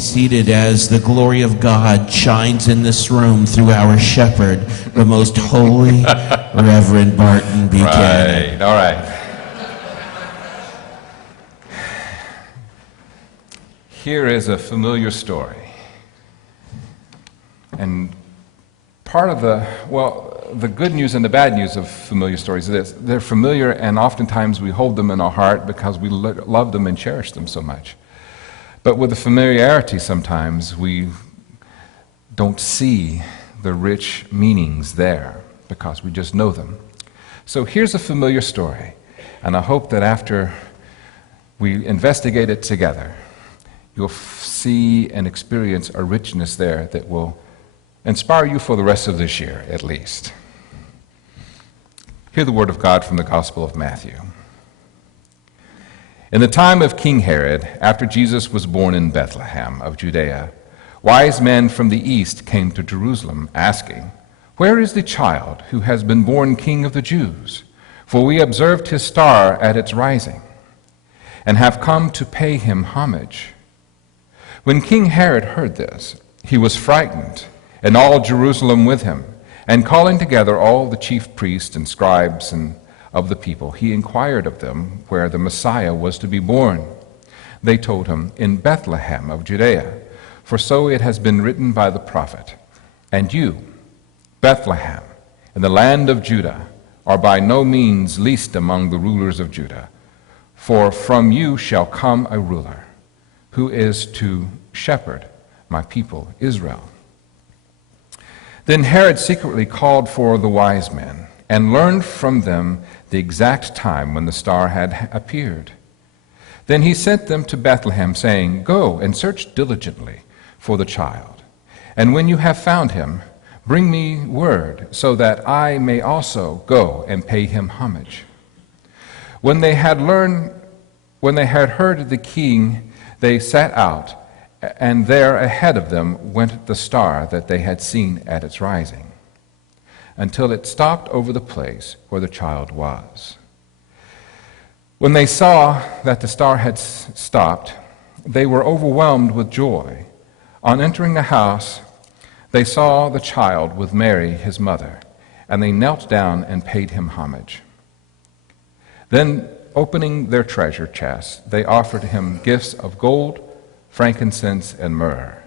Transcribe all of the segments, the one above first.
seated as the glory of God shines in this room through our shepherd, the most holy Reverend Barton Buchanan. Right, all right. Here is a familiar story. And part of the good news and the bad news of familiar stories is this: they're familiar, and oftentimes we hold them in our heart because we love them and cherish them so much. But with the familiarity, sometimes we don't see the rich meanings there because we just know them. So here's a familiar story, and I hope that after we investigate it together, you'll see and experience a richness there that will inspire you for the rest of this year, at least. Hear the word of God from the Gospel of Matthew. In the time of King Herod, after Jesus was born in Bethlehem of Judea, wise men from the east came to Jerusalem, asking, "Where is the child who has been born King of the Jews? For we observed his star at its rising, and have come to pay him homage." When King Herod heard this, he was frightened, and all Jerusalem with him. And calling together all the chief priests and scribes and of the people, he inquired of them where the Messiah was to be born. They told him, "In Bethlehem of Judea, for so it has been written by the prophet. And you, Bethlehem, in the land of Judah, are by no means least among the rulers of Judah, for from you shall come a ruler, who is to shepherd my people Israel." Then Herod secretly called for the wise men and learned from them the exact time when the star had appeared. Then he sent them to Bethlehem, saying, "Go and search diligently for the child, and when you have found him, bring me word, so that I may also go and pay him homage." When they had heard the king, they set out, and there ahead of them went the star that they had seen at its rising, until it stopped over the place where the child was. When they saw that the star had stopped, they were overwhelmed with joy. On entering the house, they saw the child with Mary, his mother, and they knelt down and paid him homage. Then, opening their treasure chests, they offered him gifts of gold, frankincense, and myrrh.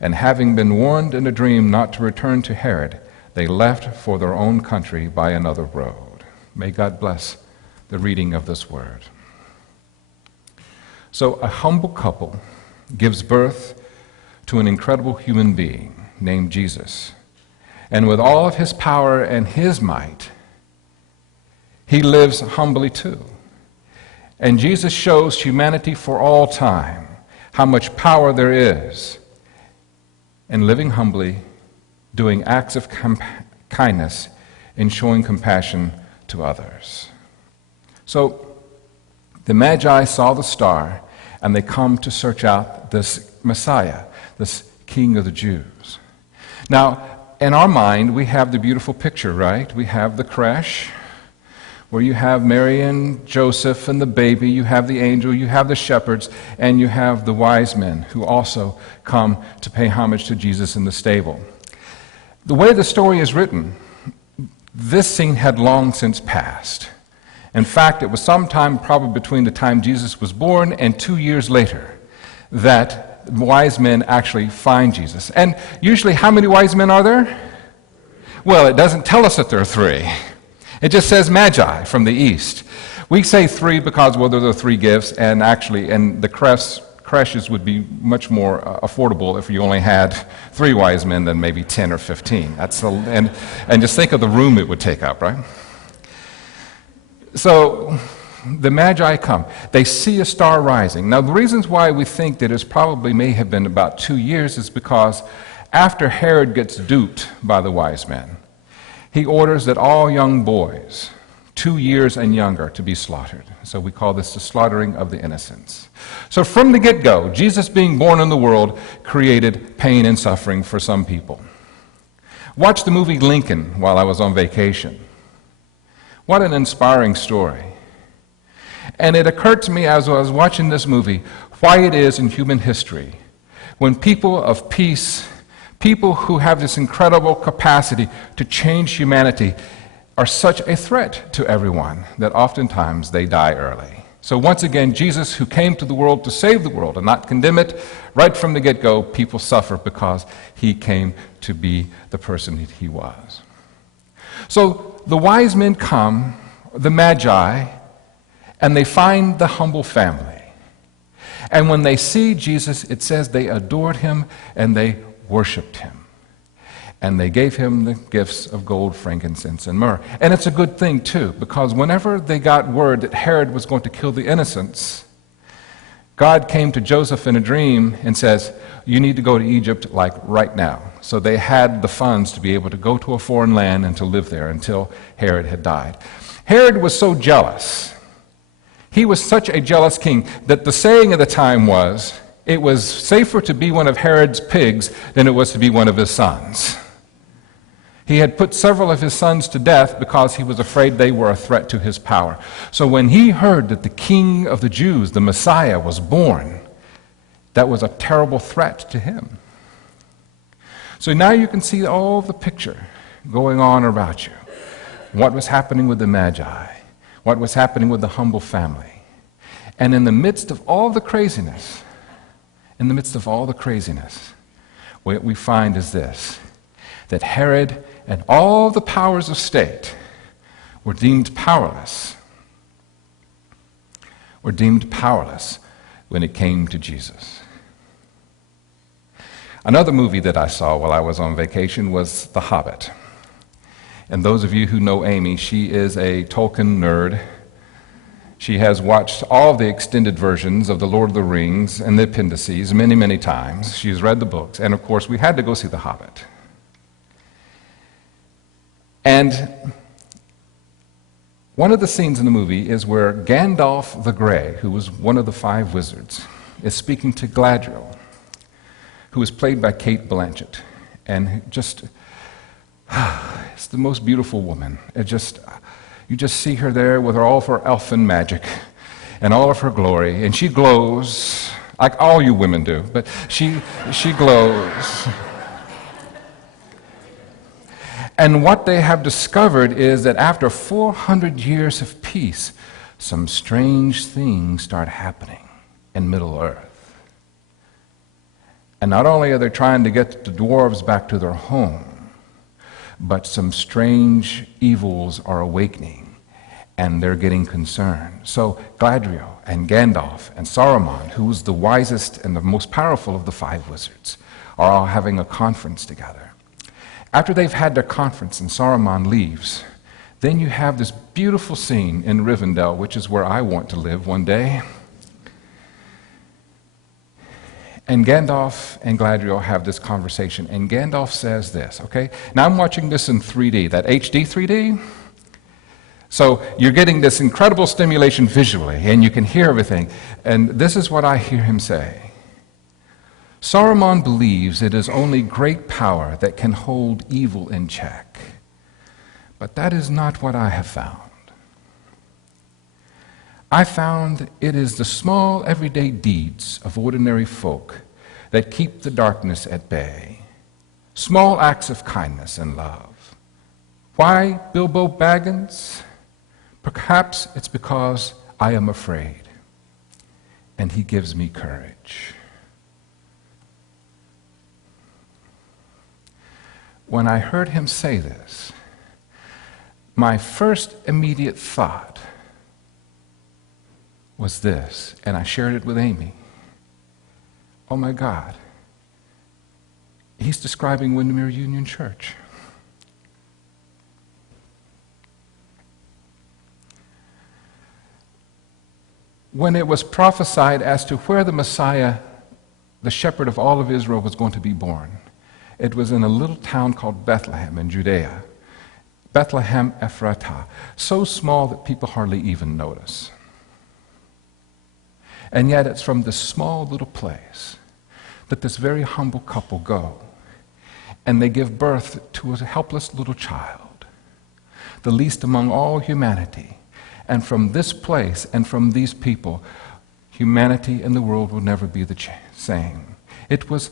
And having been warned in a dream not to return to Herod, they left for their own country by another road. May God bless the reading of this word. So a humble couple gives birth to an incredible human being named Jesus. And with all of his power and his might, he lives humbly too. And Jesus shows humanity for all time how much power there is in living humbly, doing acts of kindness, and showing compassion to others. So the Magi saw the star, and they come to search out this Messiah, this King of the Jews. Now, in our mind, we have the beautiful picture, right? We have the creche, where you have Mary and Joseph and the baby, you have the angel, you have the shepherds, and you have the wise men who also come to pay homage to Jesus in the stable. The way the story is written, this scene had long since passed. In fact, it was sometime probably between the time Jesus was born and 2 years later that wise men actually find Jesus. And usually, how many wise men are there? Well, it doesn't tell us that there are 3. It just says Magi from the east. We say 3 because, well, there are 3 gifts, and the creches would be much more affordable if you only had 3 wise men than maybe 10 or 15. And just think of the room it would take up, right? So the Magi come. They see a star rising. Now, the reasons why we think that it probably may have been about 2 years is because after Herod gets duped by the wise men, he orders that all young boys, 2 years and younger, to be slaughtered. So we call this the slaughtering of the innocents. So from the get-go, Jesus being born in the world created pain and suffering for some people. Watched the movie Lincoln while I was on vacation. What an inspiring story. And it occurred to me as I was watching this movie why it is in human history When people of peace, people who have this incredible capacity to change humanity, are such a threat to everyone that oftentimes they die early. So once again, Jesus, who came to the world to save the world and not condemn it, right from the get-go, people suffer because he came to be the person that he was. So the wise men come, the Magi, and they find the humble family. And when they see Jesus, it says they adored him and they worshiped him. And they gave him the gifts of gold, frankincense, and myrrh. And it's a good thing, too, because whenever they got word that Herod was going to kill the innocents, God came to Joseph in a dream and says, you need to go to Egypt like right now. So they had the funds to be able to go to a foreign land and to live there until Herod had died. Herod was so jealous. He was such a jealous king that the saying of the time was, it was safer to be one of Herod's pigs than it was to be one of his sons. He had put several of his sons to death because he was afraid they were a threat to his power. So when he heard that the King of the Jews, the Messiah, was born, that was a terrible threat to him. So now you can see all the picture going on about you. What was happening with the Magi, what was happening with the humble family. And in the midst of all the craziness, what we find is this, that Herod and all the powers of state were deemed powerless when it came to Jesus. Another movie that I saw while I was on vacation was The Hobbit. And those of you who know Amy, she is a Tolkien nerd. She has watched all of the extended versions of The Lord of the Rings and the appendices many, many times. She's read the books. And of course, we had to go see The Hobbit. And one of the scenes in the movie is where Gandalf the Grey, who was one of the 5 wizards, is speaking to Galadriel, who is played by Cate Blanchett. And just, it's the most beautiful woman. You just see her there with all of her elfin magic and all of her glory, and she glows, like all you women do, but she glows. And what they have discovered is that after 400 years of peace, some strange things start happening in Middle-earth. And not only are they trying to get the dwarves back to their home, but some strange evils are awakening, and they're getting concerned. So Galadriel and Gandalf and Saruman, who's the wisest and the most powerful of the 5 wizards, are all having a conference together. After they've had their conference and Saruman leaves, then you have this beautiful scene in Rivendell, which is where I want to live one day. And Gandalf and Galadriel have this conversation, and Gandalf says this, okay? Now I'm watching this in 3D, that HD 3D. So you're getting this incredible stimulation visually, and you can hear everything. And this is what I hear him say. Saruman believes it is only great power that can hold evil in check. But that is not what I have found. I found it is the small everyday deeds of ordinary folk that keep the darkness at bay. Small acts of kindness and love. Why, Bilbo Baggins? Perhaps it's because I am afraid, and he gives me courage. When I heard him say this, my first immediate thought was this, and I shared it with Amy. Oh my God, he's describing Windermere Union Church. When it was prophesied as to where the Messiah, the shepherd of all of Israel, was going to be born, it was in a little town called Bethlehem in Judea. Bethlehem Ephratah, so small that people hardly even notice. And yet it's from this small little place that this very humble couple go, and they give birth to a helpless little child, the least among all humanity. And from this place and from these people, humanity and the world will never be the same. It was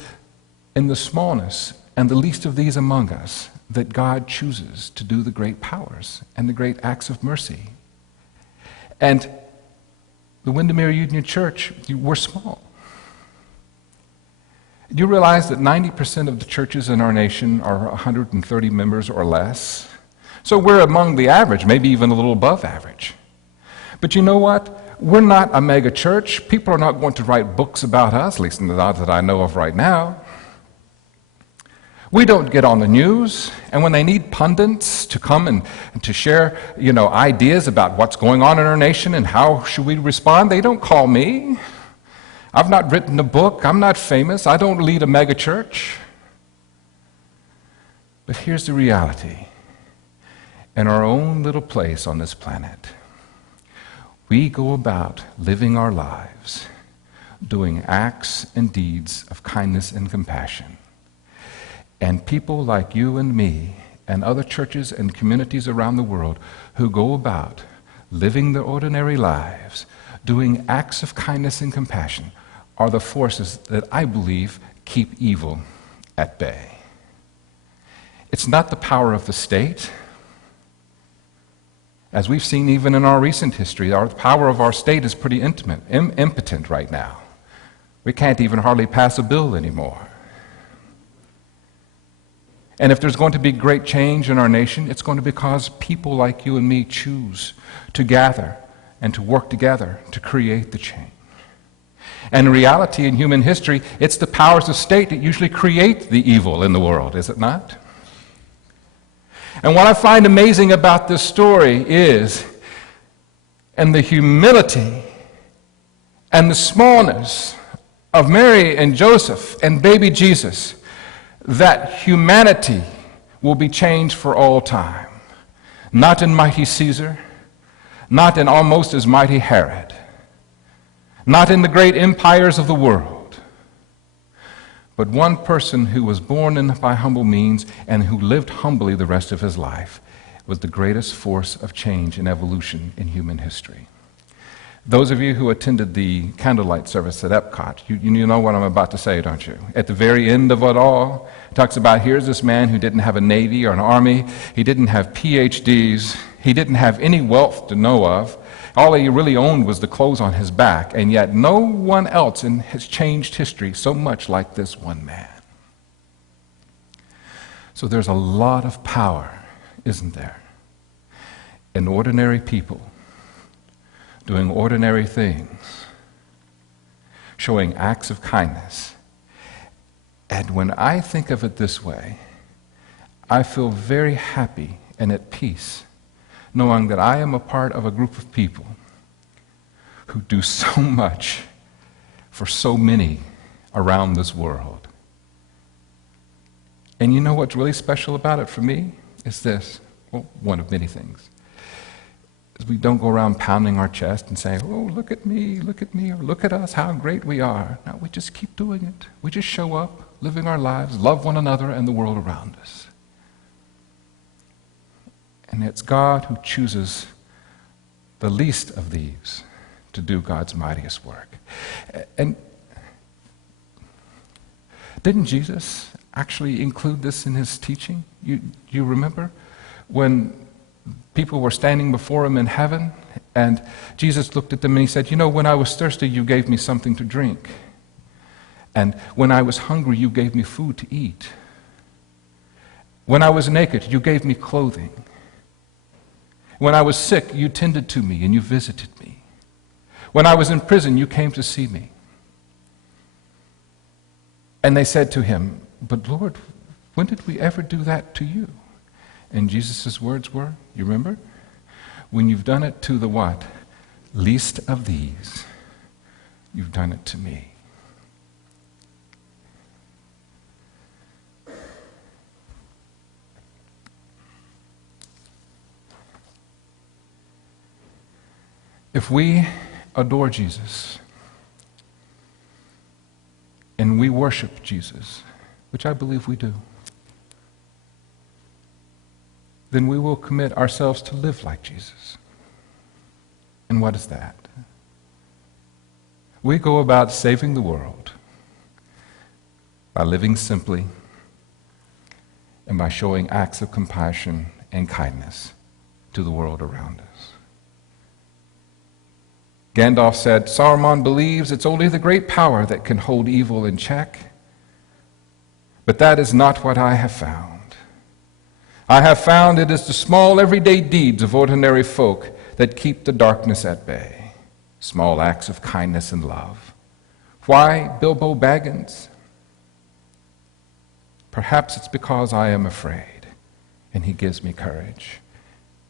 in the smallness and the least of these among us that God chooses to do the great powers and the great acts of mercy. And the Windermere Union Church, we're small. Do you realize that 90% of the churches in our nation are 130 members or less? So we're among the average, maybe even a little above average. But you know what? We're not a mega church. People are not going to write books about us, at least not that I know of right now. We don't get on the news, and when they need pundits to come and to share, ideas about what's going on in our nation and how should we respond, they don't call me. I've not written a book. I'm not famous. I don't lead a mega church. But here's the reality. In our own little place on this planet, we go about living our lives, doing acts and deeds of kindness and compassion. And people like you and me and other churches and communities around the world who go about living their ordinary lives, doing acts of kindness and compassion, are the forces that I believe keep evil at bay. It's not the power of the state. As we've seen even in our recent history, the power of our state is pretty impotent right now. We can't even hardly pass a bill anymore. And if there's going to be great change in our nation, it's going to be because people like you and me choose to gather and to work together to create the change. And in reality, in human history, it's the powers of state that usually create the evil in the world, is it not? And what I find amazing about this story is, and the humility and the smallness of Mary and Joseph and baby Jesus, that humanity will be changed for all time. Not in mighty Caesar, not in almost as mighty Herod, not in the great empires of the world, but one person who was born by humble means and who lived humbly the rest of his life was the greatest force of change and evolution in human history. Those of you who attended the candlelight service at Epcot, you know what I'm about to say, don't you? At the very end of it all, it talks about here's this man who didn't have a navy or an army, he didn't have PhDs, he didn't have any wealth to know of. All he really owned was the clothes on his back, and yet no one else has changed history so much like this one man. So there's a lot of power, isn't there, in ordinary people doing ordinary things, showing acts of kindness. And when I think of it this way, I feel very happy and at peace knowing that I am a part of a group of people who do so much for so many around this world. And you know what's really special about it for me? Is this, well, one of many things. Is we don't go around pounding our chest and saying, oh, look at me, or look at us, how great we are. No, we just keep doing it. We just show up, living our lives, love one another and the world around us. And it's God who chooses the least of these to do God's mightiest work. And didn't Jesus actually include this in his teaching? You remember when people were standing before him in heaven, and Jesus looked at them and he said, when I was thirsty, you gave me something to drink. And when I was hungry, you gave me food to eat. When I was naked, you gave me clothing. When I was sick, you tended to me and you visited me. When I was in prison, you came to see me. And they said to him, but Lord, when did we ever do that to you? And Jesus' words were, you remember? When you've done it to the what? Least of these, you've done it to me. If we adore Jesus and we worship Jesus, which I believe we do, then we will commit ourselves to live like Jesus. And what is that? We go about saving the world by living simply and by showing acts of compassion and kindness to the world around us. Gandalf said, Saruman believes it's only the great power that can hold evil in check, but that is not what I have found. I have found it is the small everyday deeds of ordinary folk that keep the darkness at bay, small acts of kindness and love. Why, Bilbo Baggins? Perhaps it's because I am afraid, and he gives me courage.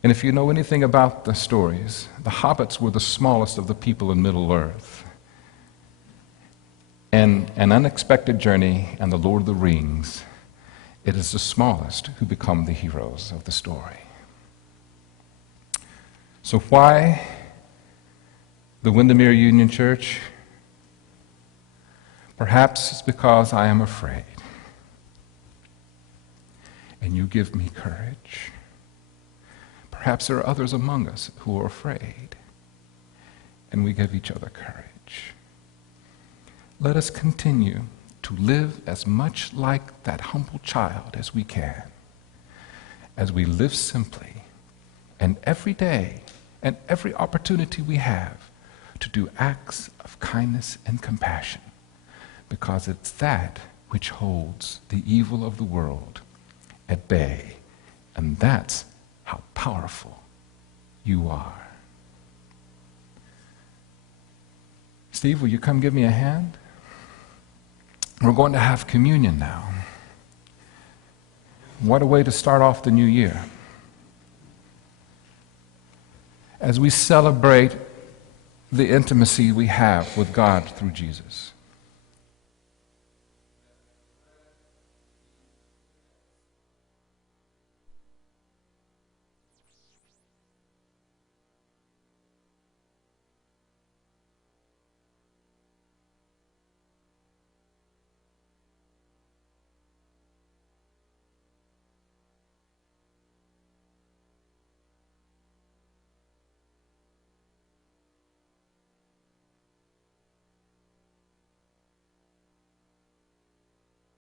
And if you know anything about the stories, the hobbits were the smallest of the people in Middle-earth. In An Unexpected Journey and The Lord of the Rings, it is the smallest who become the heroes of the story. So why the Windermere Union Church? Perhaps it's because I am afraid. And you give me courage. Perhaps there are others among us who are afraid. And we give each other courage. Let us continue to live as much like that humble child as we can, as we live simply, and every day and every opportunity we have to do acts of kindness and compassion, because it's that which holds the evil of the world at bay, and that's how powerful you are. Steve, will you come give me a hand? We're going to have communion now. What a way to start off the new year. As we celebrate the intimacy we have with God through Jesus.